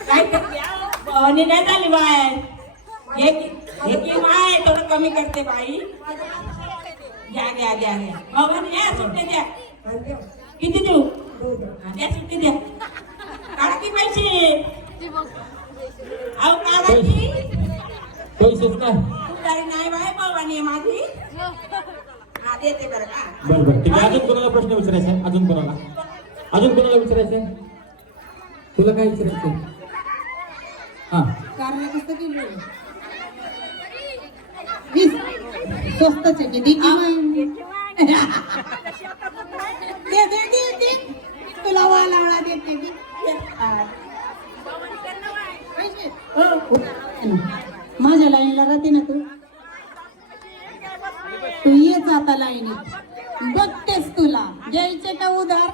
काय भवानी नाही झाली बाय हे की माय थोडं कमी करते बाई घ्या घ्या घ्या घ्या भवानी या सुट्टे द्या किती देऊ द्या सुट्टी द्या काढा की पैसे अहो काढा की पैसेच नाही तरी नाही बाय भवानी माझी हा देते बरं का बरं बरं ठीक आहे अजून कोणाला प्रश्न विचारायचा आहे अजून कोणाला विचारायचं आहे तुला काय विचारायचं हा कारण कसं केलं स्वस्तच आहे दे तुला वाला देते माझ्या लाईनला राहते ना तू येच आता लाईनीत बघतेस तुला द्यायचे का उधार